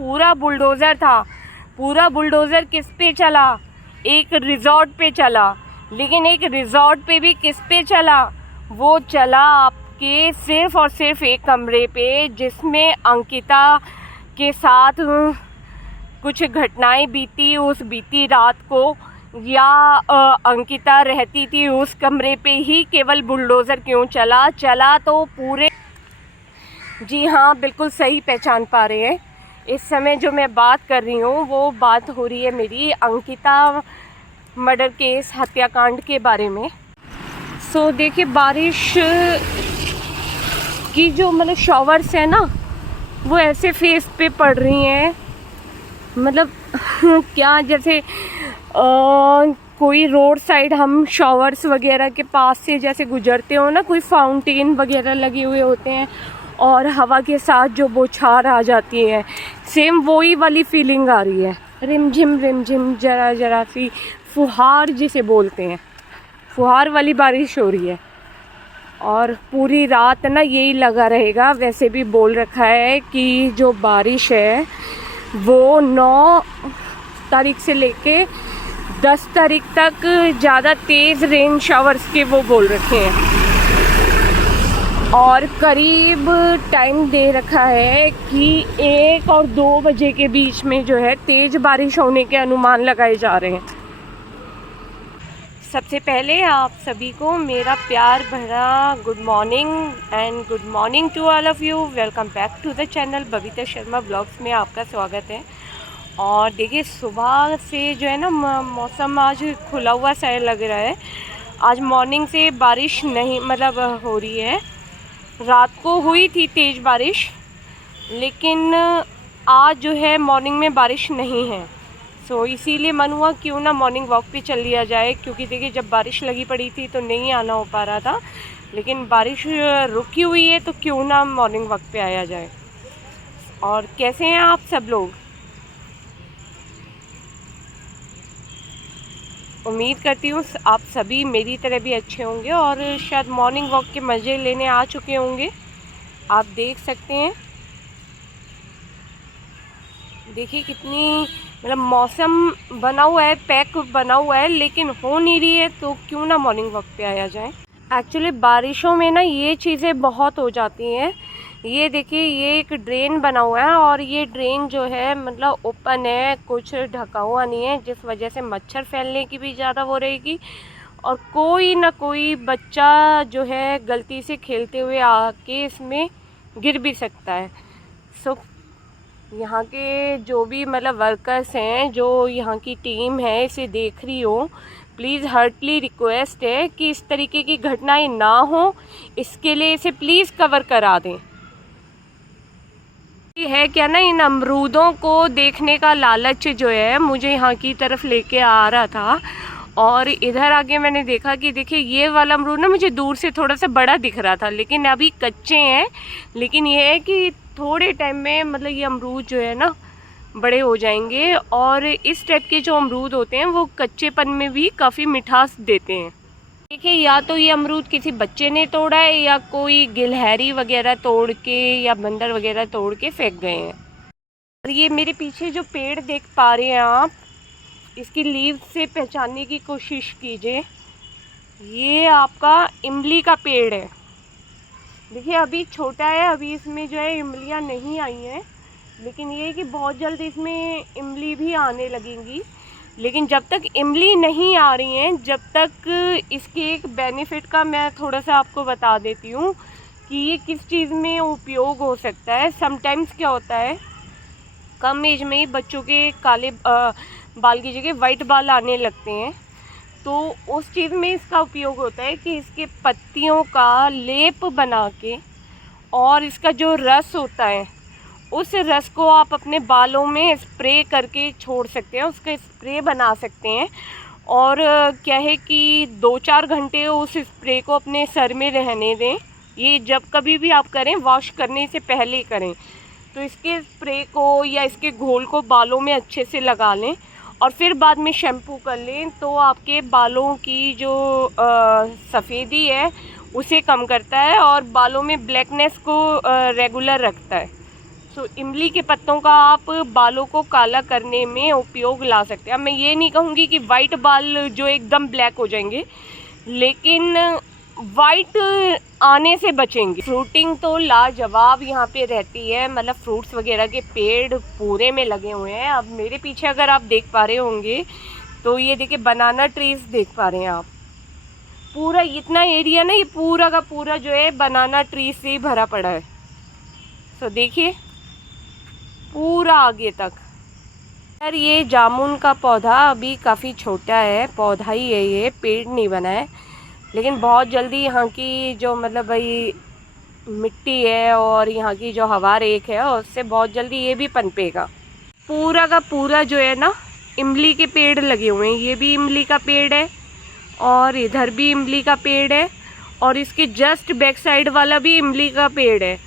पूरा बुलडोज़र था। पूरा बुलडोज़र किस पे चला? एक रिज़ॉर्ट पे चला। लेकिन एक रिज़ॉर्ट पे भी किस पे चला? वो चला आपके सिर्फ़ और सिर्फ एक कमरे पे, जिसमें अंकिता के साथ कुछ घटनाएं बीती उस बीती रात को, या अंकिता रहती थी उस कमरे पे ही, केवल बुलडोज़र क्यों चला तो पूरे। जी हाँ, बिल्कुल सही पहचान पा रहे हैं। इस समय जो मैं बात कर रही हूँ वो बात हो रही है मेरी अंकिता मर्डर केस, हत्याकांड के बारे में। सो देखिए, बारिश की जो मतलब शॉवर्स है ना, वो ऐसे फेस पे पड़ रही हैं, मतलब क्या, जैसे कोई रोड साइड हम शॉवर्स वगैरह के पास से जैसे गुजरते हो ना, कोई फाउंटेन वगैरह लगे हुए होते हैं और हवा के साथ जो बौछार आ जाती है, सेम वही वाली फीलिंग आ रही है। रिमझिम जरा जरा सी फुहार जिसे बोलते हैं, फुहार वाली बारिश हो रही है। और पूरी रात ना यही लगा रहेगा। वैसे भी बोल रखा है कि जो बारिश है वो 9 तारीख से लेके 10 तारीख तक ज़्यादा तेज़ रेन शावर्स के वो बोल रखे हैं। और करीब टाइम दे रखा है कि 1 और 2 बजे के बीच में जो है तेज़ बारिश होने के अनुमान लगाए जा रहे हैं। सबसे पहले आप सभी को मेरा प्यार भरा good morning and good morning to all of you. Welcome back to the channel Babita Sharma blogs में आपका स्वागत है। और देखिए, सुबह से जो है ना मौसम आज खुला हुआ सा लग रहा है। आज मॉर्निंग से बारिश नहीं मतलब हो रही है। रात को हुई थी तेज़ बारिश, लेकिन आज जो है मॉर्निंग में बारिश नहीं है। सो इसीलिए मन हुआ क्यों ना मॉर्निंग वॉक पे चल लिया जाए, क्योंकि देखिए जब बारिश लगी पड़ी थी तो नहीं आना हो पा रहा था, लेकिन बारिश रुकी हुई है तो क्यों ना मॉर्निंग वॉक पे आया जाए। और कैसे हैं आप सब लोग? उम्मीद करती हूँ आप सभी मेरी तरह भी अच्छे होंगे और शायद मॉर्निंग वॉक के मज़े लेने आ चुके होंगे। आप देख सकते हैं, देखिए कितनी मतलब मौसम बना हुआ है, पैक बना हुआ है, लेकिन हो नहीं रही है, तो क्यों ना मॉर्निंग वॉक पे आया जाए। एक्चुअली बारिशों में ना ये चीज़ें बहुत हो जाती हैं। ये देखिए, ये एक ड्रेन बना हुआ है और ये ड्रेन जो है मतलब ओपन है, कुछ ढका हुआ नहीं है, जिस वजह से मच्छर फैलने की भी ज़्यादा वो रहेगी और कोई ना कोई बच्चा जो है गलती से खेलते हुए आके इसमें गिर भी सकता है। सो यहाँ के जो भी मतलब वर्कर्स हैं, जो यहाँ की टीम है इसे देख रही हो, प्लीज़ हार्टली रिक्वेस्ट है कि इस तरीके की घटनाएं ना हो, इसके लिए इसे प्लीज़ कवर करा दें। है क्या ना, इन अमरूदों को देखने का लालच जो है मुझे यहाँ की तरफ लेके आ रहा था और इधर आके मैंने देखा कि देखिए ये वाला अमरूद ना मुझे दूर से थोड़ा सा बड़ा दिख रहा था, लेकिन अभी कच्चे हैं। लेकिन ये है कि थोड़े टाइम में मतलब ये अमरूद जो है ना बड़े हो जाएंगे और इस टाइप के जो अमरूद होते हैं वो कच्चेपन में भी काफ़ी मिठास देते हैं। देखिए, या तो ये अमरूद किसी बच्चे ने तोड़ा है या कोई गिलहरी वगैरह तोड़ के या बंदर वगैरह तोड़ के फेंक गए हैं। और ये मेरे पीछे जो पेड़ देख पा रहे हैं आप, इसकी लीव से पहचानने की कोशिश कीजिए। ये आपका इमली का पेड़ है। देखिए अभी छोटा है, अभी इसमें जो है इमलियाँ नहीं आई हैं, लेकिन ये है कि बहुत जल्द इसमें इमली भी आने लगेंगी। लेकिन जब तक इमली नहीं आ रही हैं, जब तक इसके एक बेनिफिट का मैं थोड़ा सा आपको बता देती हूँ कि ये किस चीज़ में उपयोग हो सकता है। समटाइम्स क्या होता है, कम एज में ही बच्चों के काले बाल की जगह वाइट बाल आने लगते हैं, तो उस चीज़ में इसका उपयोग होता है कि इसके पत्तियों का लेप बना के और इसका जो रस होता है उस रस को आप अपने बालों में स्प्रे करके छोड़ सकते हैं, उसका स्प्रे बना सकते हैं। और क्या है कि 2-4 घंटे उस स्प्रे को अपने सर में रहने दें। ये जब कभी भी आप करें, वॉश करने से पहले करें, तो इसके स्प्रे को या इसके घोल को बालों में अच्छे से लगा लें और फिर बाद में शैम्पू कर लें, तो आपके बालों की जो सफ़ेदी है उसे कम करता है और बालों में ब्लैकनेस को रेगुलर रखता है। सो इमली के पत्तों का आप बालों को काला करने में उपयोग ला सकते हैं। अब मैं ये नहीं कहूँगी कि वाइट बाल जो एकदम ब्लैक हो जाएंगे, लेकिन वाइट आने से बचेंगे। फ्रूटिंग तो लाजवाब यहाँ पे रहती है, मतलब फ्रूट्स वगैरह के पेड़ पूरे में लगे हुए हैं। अब मेरे पीछे अगर आप देख पा रहे होंगे तो ये देखिए बनाना ट्रीज देख पा रहे हैं आप। पूरा इतना एरिया ना, ये पूरा का पूरा जो है बनाना ट्री से ही भरा पड़ा है। तो देखिए पूरा आगे तक। यार ये जामुन का पौधा अभी काफ़ी छोटा है, पौधा ही है, ये पेड़ नहीं बना है, लेकिन बहुत जल्दी यहाँ की जो मतलब भाई मिट्टी है और यहाँ की जो हवा रेख है उससे बहुत जल्दी ये भी पनपेगा। पूरा का पूरा जो है ना इमली के पेड़ लगे हुए हैं। ये भी इमली का पेड़ है और इधर भी इमली का पेड़ है और इसके जस्ट बैक साइड वाला भी इमली का पेड़ है।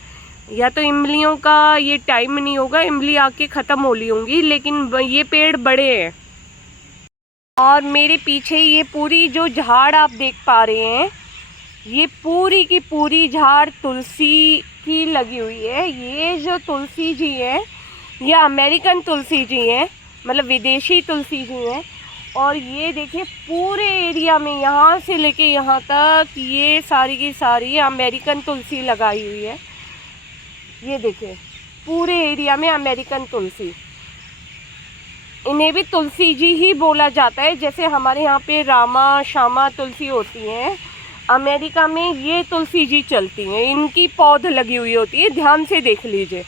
या तो इमलियों का ये टाइम नहीं होगा, इमली आके ख़त्म हो ली होंगी, लेकिन ये पेड़ बड़े हैं। और मेरे पीछे ये पूरी जो झाड़ आप देख पा रहे हैं, ये पूरी की पूरी झाड़ तुलसी की लगी हुई है। ये जो तुलसी जी है ये अमेरिकन तुलसी जी है, मतलब विदेशी तुलसी जी हैं। और ये देखिए पूरे एरिया में यहाँ से लेके यहाँ तक ये सारी की सारी अमेरिकन तुलसी लगाई हुई है। ये देखिए पूरे एरिया में अमेरिकन तुलसी, इन्हें भी तुलसी जी ही बोला जाता है। जैसे हमारे यहाँ पे रामा श्यामा तुलसी होती हैं, अमेरिका में ये तुलसी जी चलती हैं, इनकी पौध लगी हुई होती है। ध्यान से देख लीजिए,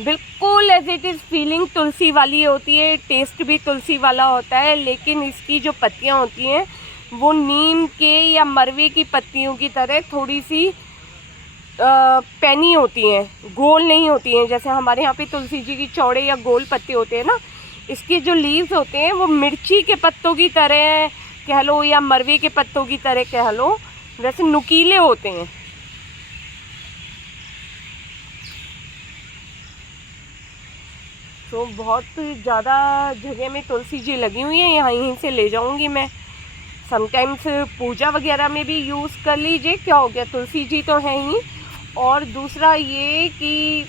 बिल्कुल एज इट इज़ फीलिंग तुलसी वाली होती है, टेस्ट भी तुलसी वाला होता है, लेकिन इसकी जो पत्तियाँ होती हैं वो नीम के या मरवे की पत्तियों की तरह थोड़ी सी पैनी होती हैं, गोल नहीं होती हैं। जैसे हमारे यहाँ पे तुलसी जी की चौड़े या गोल पत्ते होते हैं ना, इसके जो लीव्स होते हैं वो मिर्ची के पत्तों की तरह कह लो या मरवे के पत्तों की तरह कह लो, वैसे नुकीले होते हैं। तो बहुत ज़्यादा जगह में तुलसी जी लगी हुई है, यहाँ यहीं से ले जाऊँगी मैं। समटाइम्स पूजा वगैरह में भी यूज़ कर लीजिए, क्या हो गया, तुलसी जी तो है ही। और दूसरा ये कि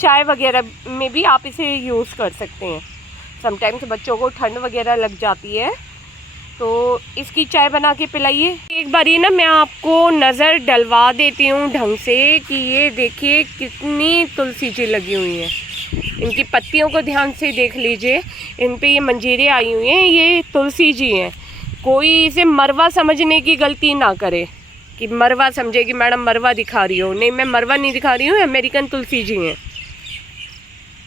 चाय वगैरह में भी आप इसे यूज़ कर सकते हैं। समटाइम्स बच्चों को ठंड वगैरह लग जाती है तो इसकी चाय बना के पिलाइए। एक बार ये ना मैं आपको नज़र डलवा देती हूँ ढंग से कि ये देखिए कितनी तुलसी जी लगी हुई है। इनकी पत्तियों को ध्यान से देख लीजिए, इन पे ये मंजीरें आई हुई हैं, ये तुलसी जी हैं। कोई इसे मरवा समझने की गलती ना करे कि मरवा समझे कि मैडम मरवा दिखा रही हो। नहीं, मैं मरवा नहीं दिखा रही हूँ, अमेरिकन तुलसी जी हैं,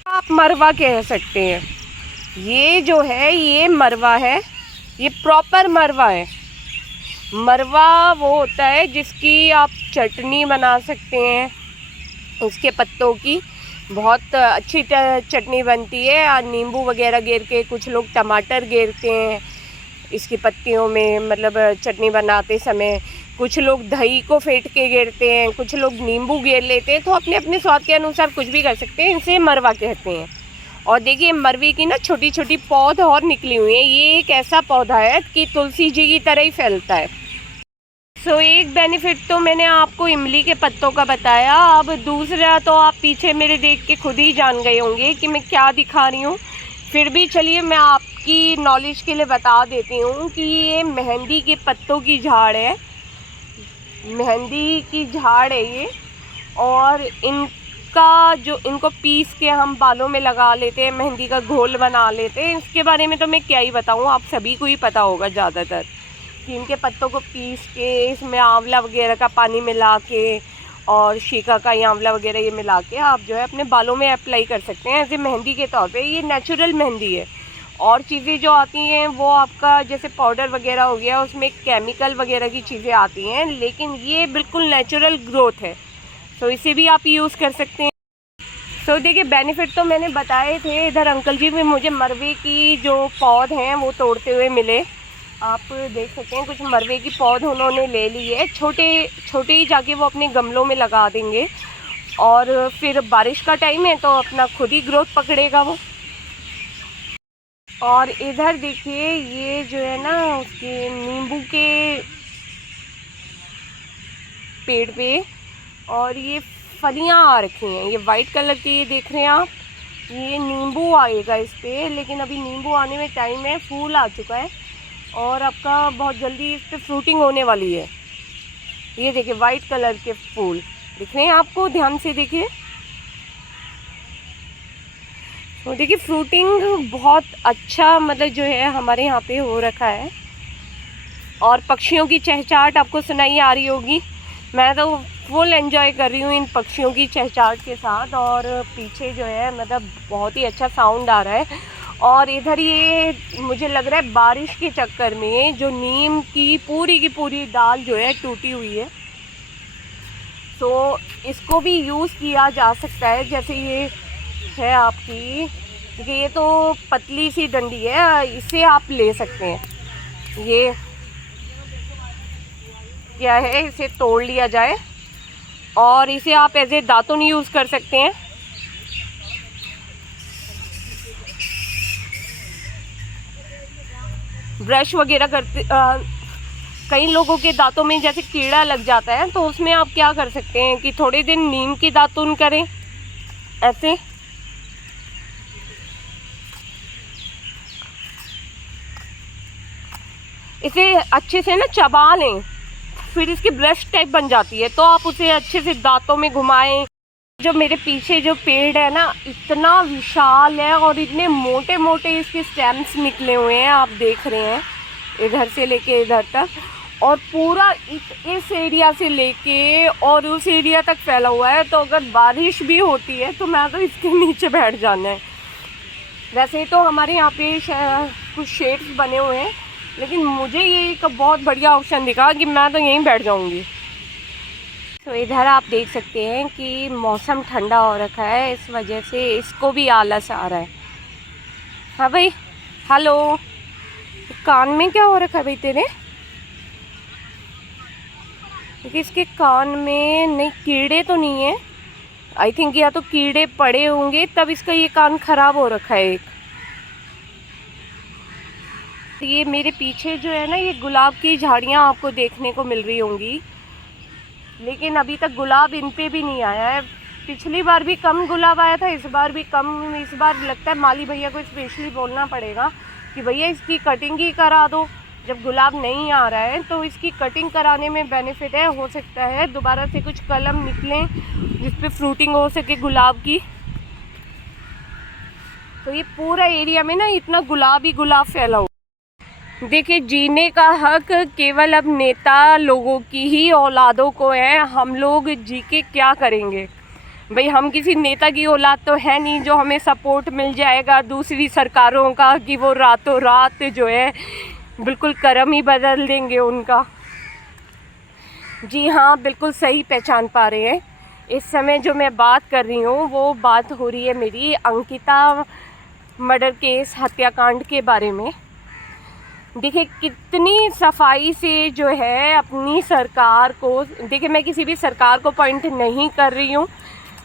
आप मरवा कह सकते हैं। ये जो है ये मरवा है, ये प्रॉपर मरवा है। मरवा वो होता है जिसकी आप चटनी बना सकते हैं, उसके पत्तों की बहुत अच्छी चटनी बनती है। और नींबू वगैरह गेर के, कुछ लोग टमाटर गेरते हैं इसकी पत्तियों में, मतलब चटनी बनाते समय। कुछ लोग दही को फेंट के गेरते हैं, कुछ लोग नींबू गेर लेते हैं। तो अपने अपने स्वाद के अनुसार कुछ भी कर सकते हैं, इसे मरवा कहते हैं। और देखिए मरवे की ना छोटी छोटी पौध और निकली हुई है। ये एक ऐसा पौधा है कि तुलसी जी की तरह ही फैलता है। सो एक बेनिफिट तो मैंने आपको इमली के पत्तों का बताया। अब दूसरा तो आप पीछे मेरे देख के खुद ही जान गए होंगे कि मैं क्या दिखा रही हूँ। फिर भी चलिए मैं आपकी नॉलेज के लिए बता देती हूँ कि ये मेहंदी के पत्तों की झाड़ है, मेहंदी की झाड़ है ये। और इनका जो इनको पीस के हम बालों में लगा लेते हैं, मेहंदी का घोल बना लेते हैं। इसके बारे में तो मैं क्या ही बताऊँ, आप सभी को ही पता होगा ज़्यादातर कि इनके पत्तों को पीस के इसमें आंवला वगैरह का पानी मिला के और शिकाकाई आंवला वगैरह ये मिला के आप जो है अपने बालों में अप्लाई कर सकते हैं ऐसे मेहंदी के तौर पे। ये नेचुरल मेहंदी है। और चीज़ें जो आती हैं वो आपका जैसे पाउडर वगैरह हो गया, उसमें केमिकल वगैरह की चीज़ें आती हैं, लेकिन ये बिल्कुल नेचुरल ग्रोथ है, तो इसे भी आप यूज़ कर सकते हैं। तो देखिए बेनिफिट तो मैंने बताए थे। इधर अंकल जी भी मुझे मरवे की जो पौध हैं वो तोड़ते हुए मिले, आप देख सकते हैं। कुछ मरवे की पौध उन्होंने ले ली है, छोटे छोटे ही जाके वो अपने गमलों में लगा देंगे और फिर बारिश का टाइम है तो अपना खुद ही ग्रोथ पकड़ेगा वो। और इधर देखिए ये जो है ना उसके नींबू के पेड़ पे, और ये फलियां आ रखी हैं। ये वाइट कलर के, ये देख रहे हैं आप, ये नींबू आएगा इस पे, लेकिन अभी नींबू आने में टाइम है, फूल आ चुका है और आपका बहुत जल्दी इस पे फ्रूटिंग होने वाली है। ये देखिए वाइट कलर के फूल दिख रहे हैं आपको, ध्यान से देखिए। तो देखिए फ्रूटिंग बहुत अच्छा मतलब जो है हमारे यहाँ पे हो रखा है। और पक्षियों की चहचहाट आपको सुनाई आ रही होगी। मैं तो फुल एंजॉय कर रही हूँ इन पक्षियों की चहचहाट के साथ। और पीछे जो है मतलब बहुत ही अच्छा साउंड आ रहा है। और इधर ये मुझे लग रहा है बारिश के चक्कर में जो नीम की पूरी डाल जो है टूटी हुई है, तो इसको भी यूज़ किया जा सकता है। जैसे ये है आपकी, क्योंकि ये तो पतली सी डंडी है, इसे आप ले सकते हैं। ये क्या है, इसे तोड़ लिया जाए और इसे आप एज ए दातुन यूज़ कर सकते हैं। ब्रश वगैरह करते कई लोगों के दांतों में जैसे कीड़ा लग जाता है, तो उसमें आप क्या कर सकते हैं कि थोड़े दिन नीम की दातुन करें ऐसे। इसे अच्छे से ना चबा लें, फिर इसकी ब्रश टाइप बन जाती है, तो आप उसे अच्छे से दांतों में घुमाएं। जो मेरे पीछे जो पेड़ है ना, इतना विशाल है और इतने मोटे मोटे इसके स्टेम्स निकले हुए हैं, आप देख रहे हैं इधर से लेके इधर तक। और पूरा इस एरिया से लेके और उस एरिया तक फैला हुआ है। तो अगर बारिश भी होती है तो मैं तो इसके नीचे बैठ जाना है। वैसे तो हमारे यहाँ पे कुछ शेड्स बने हुए हैं, लेकिन मुझे ये एक बहुत बढ़िया ऑप्शन दिखा कि मैं तो यहीं बैठ जाऊँगी। तो इधर आप देख सकते हैं कि मौसम ठंडा हो रखा है, इस वजह से इसको भी आलस आ रहा है। हाँ भाई, हेलो, कान में क्या हो रखा है भाई तेरे? देखिए इसके कान में नहीं, कीड़े तो नहीं है आई थिंक, या तो कीड़े पड़े होंगे तब इसका ये कान खराब हो रखा है एक। ये मेरे पीछे जो है ना, ये गुलाब की झाड़ियाँ आपको देखने को मिल रही होंगी, लेकिन अभी तक गुलाब इन पे भी नहीं आया है। पिछली बार भी कम गुलाब आया था, इस बार भी कम। इस बार लगता है माली भैया को स्पेशली बोलना पड़ेगा कि भैया इसकी कटिंग ही करा दो। जब गुलाब नहीं आ रहा है तो इसकी कटिंग कराने में बेनिफिट है, हो सकता है दोबारा से कुछ कलम निकलें जिस पे फ्रूटिंग हो सके गुलाब की। तो ये पूरा एरिया में ना इतना गुलाब ही गुलाब फैला हुआ। देखिए जीने का हक केवल अब नेता लोगों की ही औलादों को है। हम लोग जी के क्या करेंगे भाई? हम किसी नेता की औलाद तो है नहीं जो हमें सपोर्ट मिल जाएगा दूसरी सरकारों का कि वो रातों रात जो है बिल्कुल कर्म ही बदल देंगे उनका। जी हाँ, बिल्कुल सही पहचान पा रहे हैं। इस समय जो मैं बात कर रही हूँ वो बात हो रही है मेरी अंकिता मर्डर केस, हत्याकांड के बारे में। देखिए कितनी सफाई से जो है अपनी सरकार को, देखिए मैं किसी भी सरकार को पॉइंट नहीं कर रही हूँ,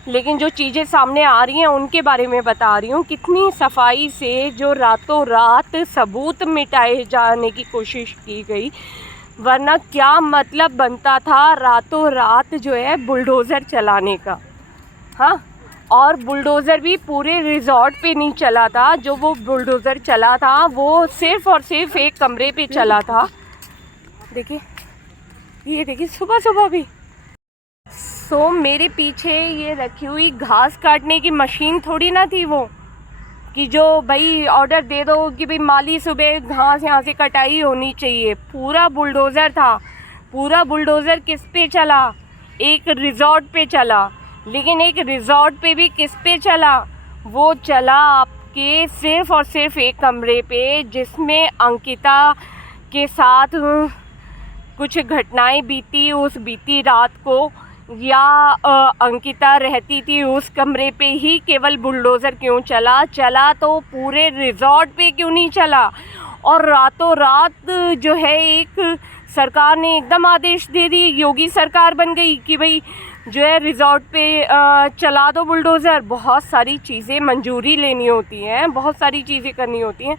लेकिन जो चीज़ें सामने आ रही हैं उनके बारे में बता रही हूँ। कितनी सफाई से जो रातों रात सबूत मिटाए जाने की कोशिश की गई, वरना क्या मतलब बनता था रातों रात जो है बुलडोज़र चलाने का। हाँ, और बुलडोज़र भी पूरे रिजॉर्ट पे नहीं चला था। जो वो बुलडोज़र चला था वो सिर्फ़ और सिर्फ एक कमरे पे चला था। देखिए, ये देखिए सुबह सुबह भी। सो मेरे पीछे ये रखी हुई घास काटने की मशीन थोड़ी ना थी वो, कि जो भाई ऑर्डर दे दो कि भाई माली सुबह घास यहाँ से कटाई होनी चाहिए। पूरा बुलडोज़र था। पूरा बुलडोज़र किस पे चला? एक रिजॉर्ट पे चला। लेकिन एक रिजॉर्ट पे भी किस पे चला? वो चला आपके सिर्फ़ और सिर्फ एक कमरे पे, जिसमें अंकिता के साथ कुछ घटनाएं बीती उस बीती रात को, या अंकिता रहती थी उस कमरे पे ही केवल बुलडोज़र क्यों चला तो पूरे रिजॉर्ट पे क्यों नहीं चला? और रातों रात जो है एक सरकार ने एकदम आदेश दे दिए, योगी सरकार बन गई कि भाई जो है रिजॉर्ट पे चला दो बुलडोज़र। बहुत सारी चीज़ें मंजूरी लेनी होती हैं, बहुत सारी चीज़ें करनी होती हैं।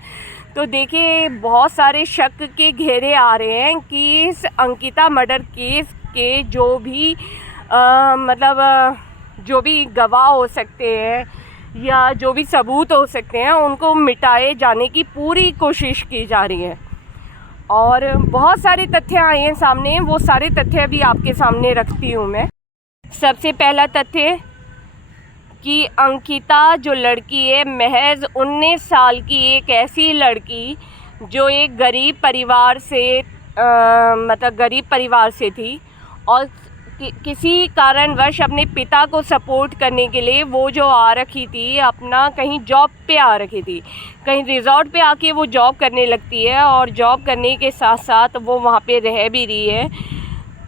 तो देखिए बहुत सारे शक के घेरे आ रहे हैं कि इस अंकिता मर्डर केस के जो भी मतलब जो भी गवाह हो सकते हैं या जो भी सबूत हो सकते हैं उनको मिटाए जाने की पूरी कोशिश की जा रही है। और बहुत सारे तथ्य आए हैं सामने, वो सारे तथ्य भी आपके सामने रखती हूँ मैं। सबसे पहला तथ्य कि अंकिता जो लड़की है, महज 19 साल की एक ऐसी लड़की जो एक गरीब परिवार से मतलब गरीब परिवार से थी और किसी कारणवश अपने पिता को सपोर्ट करने के लिए वो जो आ रखी थी, अपना कहीं जॉब पे आ रखी थी, कहीं रिजॉर्ट पे आके वो जॉब करने लगती है और जॉब करने के साथ साथ वो वहाँ पे रह भी रही है।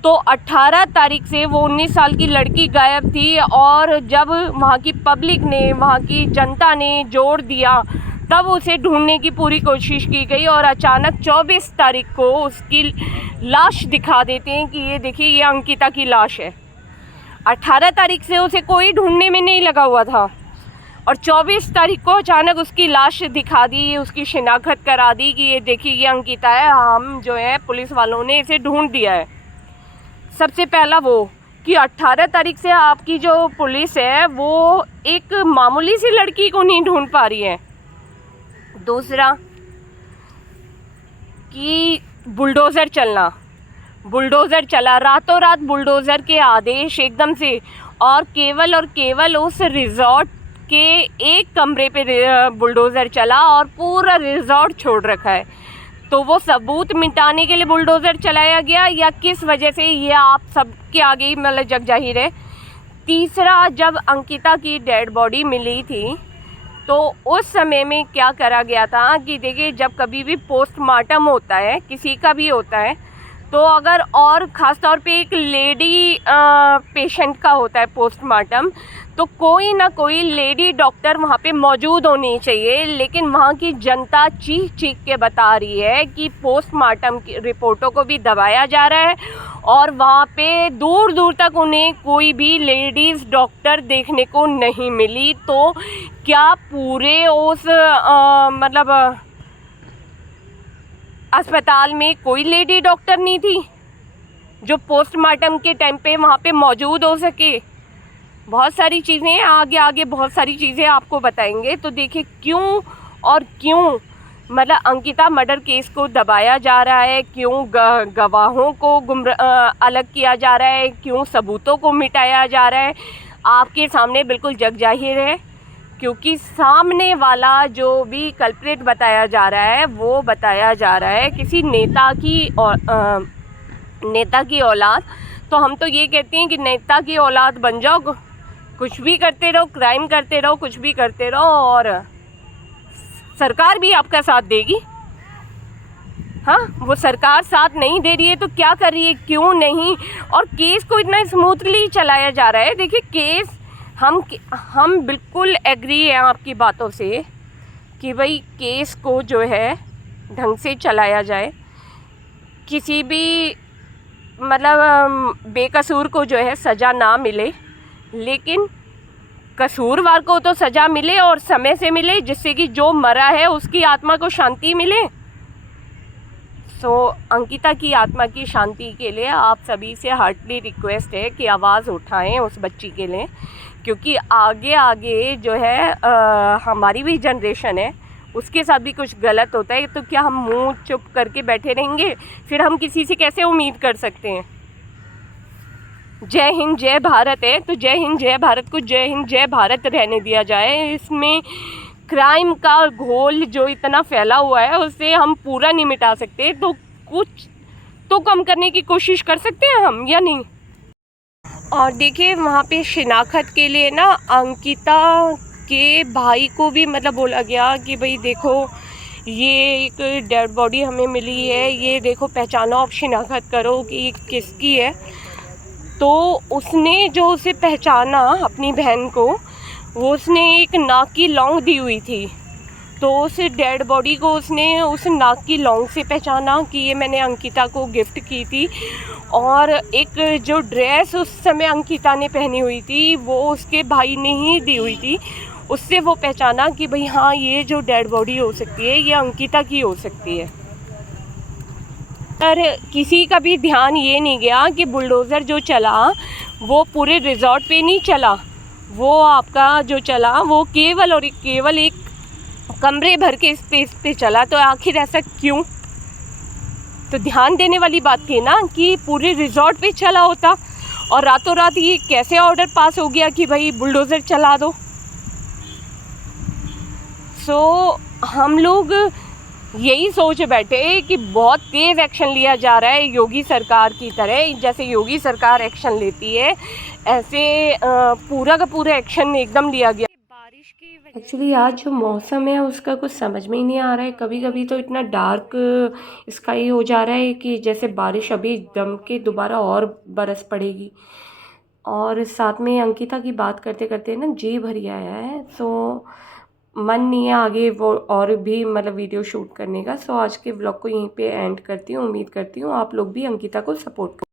तो 18 तारीख से वो 19 साल की लड़की गायब थी और जब वहाँ की पब्लिक ने, वहाँ की जनता ने जोर दिया तब उसे ढूंढने की पूरी कोशिश की गई और अचानक 24 तारीख को उसकी लाश दिखा देते हैं कि ये देखिए ये अंकिता की लाश है। 18 तारीख से उसे कोई ढूंढने में नहीं लगा हुआ था और 24 तारीख को अचानक उसकी लाश दिखा दी, उसकी शिनाख्त करा दी कि ये देखिए ये अंकिता है, हम जो है पुलिस वालों ने इसे ढूंढ दिया है। सबसे पहला वो कि 18 तारीख से आपकी जो पुलिस है वो एक मामूली सी लड़की को नहीं ढूंढ पा रही है। दूसरा कि बुलडोज़र चला, रातों रात बुलडोज़र के आदेश एकदम से, और केवल उस रिज़ॉर्ट के एक कमरे पे बुलडोज़र चला और पूरा रिज़ॉर्ट छोड़ रखा है। तो वो सबूत मिटाने के लिए बुलडोज़र चलाया गया या किस वजह से, ये आप सबके आगे ही मतलब जग जाहिर है। तीसरा, जब अंकिता की डेड बॉडी मिली थी तो उस समय में क्या करा गया था कि देखिए जब कभी भी पोस्टमार्टम होता है, किसी का भी होता है, तो अगर और ख़ास तौर पे एक लेडी पेशेंट का होता है पोस्टमार्टम, तो कोई ना कोई लेडी डॉक्टर वहाँ पे मौजूद होनी चाहिए। लेकिन वहाँ की जनता चीख चीख के बता रही है कि पोस्टमार्टम की रिपोर्टों को भी दबाया जा रहा है और वहाँ पे दूर दूर तक उन्हें कोई भी लेडीज़ डॉक्टर देखने को नहीं मिली। तो क्या पूरे उस मतलब अस्पताल में कोई लेडी डॉक्टर नहीं थी जो पोस्टमार्टम के टाइम पे वहाँ पे मौजूद हो सके? बहुत सारी चीज़ें आगे बहुत सारी चीज़ें आपको बताएंगे। तो देखिए क्यों मतलब अंकिता मर्डर केस को दबाया जा रहा है, क्यों गवाहों को अलग किया जा रहा है, क्यों सबूतों को मिटाया जा रहा है, आपके सामने बिल्कुल जग जाहिर है। क्योंकि सामने वाला जो भी कल्प्रिट बताया जा रहा है वो बताया जा रहा है किसी नेता की औलाद। तो हम तो ये कहते हैं कि नेता की औलाद बन जाओ, कुछ भी करते रहो, क्राइम करते रहो, कुछ भी करते रहो और सरकार भी आपका साथ देगी। हाँ, वो सरकार साथ नहीं दे रही है तो क्या कर रही है, क्यों नहीं? और केस को इतना स्मूथली चलाया जा रहा है। देखिए केस हम बिल्कुल एग्री हैं आपकी बातों से कि भाई केस को जो है ढंग से चलाया जाए, किसी भी मतलब बेकसूर को जो है सज़ा ना मिले, लेकिन कसूरवार को तो सज़ा मिले और समय से मिले, जिससे कि जो मरा है उसकी आत्मा को शांति मिले। सो अंकिता की आत्मा की शांति के लिए आप सभी से हार्टली रिक्वेस्ट है कि आवाज़ उठाएं उस बच्ची के लिए, क्योंकि आगे जो है हमारी भी जनरेशन है, उसके साथ भी कुछ गलत होता है तो क्या हम मुंह चुप करके बैठे रहेंगे? फिर हम किसी से कैसे उम्मीद कर सकते हैं? जय हिंद जय भारत है तो जय हिंद जय भारत को जय हिंद जय भारत रहने दिया जाए। इसमें क्राइम का घोल जो इतना फैला हुआ है उसे हम पूरा नहीं मिटा सकते, तो कुछ तो कम करने की कोशिश कर सकते हैं हम, या नहीं? और देखिए वहाँ पे शिनाख्त के लिए ना अंकिता के भाई को भी मतलब बोला गया कि भाई देखो ये एक डेड बॉडी हमें मिली है, ये देखो पहचानो, आप शिनाख्त करो कि ये किसकी है। तो उसने जो उसे पहचाना अपनी बहन को, वो उसने एक नाक की लौंग दी हुई थी, तो उस डेड बॉडी को उसने उस नाक की लौंग से पहचाना कि ये मैंने अंकिता को गिफ्ट की थी। और एक जो ड्रेस उस समय अंकिता ने पहनी हुई थी वो उसके भाई ने ही दी हुई थी, उससे वो पहचाना कि भाई हाँ ये जो डेड बॉडी हो सकती है ये अंकिता की हो सकती है। पर किसी का भी ध्यान ये नहीं गया कि बुलडोज़र जो चला वो पूरे रिज़ॉर्ट पे नहीं चला, वो आपका जो चला वो केवल और केवल एक कमरे भर के स्पेस पे चला, तो आखिर ऐसा क्यों? तो ध्यान देने वाली बात थी ना कि पूरे रिजॉर्ट पे चला होता, और रातों रात ये कैसे ऑर्डर पास हो गया कि भाई बुलडोज़र चला दो। सो हम लोग यही सोच बैठे कि बहुत तेज़ एक्शन लिया जा रहा है योगी सरकार की तरह। जैसे योगी सरकार एक्शन लेती है ऐसे पूरा का पूरा एक्शन एकदम लिया गया। बारिश की एक्चुअली आज जो मौसम है उसका कुछ समझ में ही नहीं आ रहा है। कभी कभी तो इतना डार्क स्काई हो जा रहा है कि जैसे बारिश अभी दम के दोबारा और बरस पड़ेगी। और साथ में अंकिता की बात करते करते ना जी भर आया है। सो मन नहीं है आगे वो और भी मतलब वीडियो शूट करने का। सो आज के ब्लॉग को यहीं पे एंड करती हूँ। उम्मीद करती हूँ आप लोग भी अंकिता को सपोर्ट करो।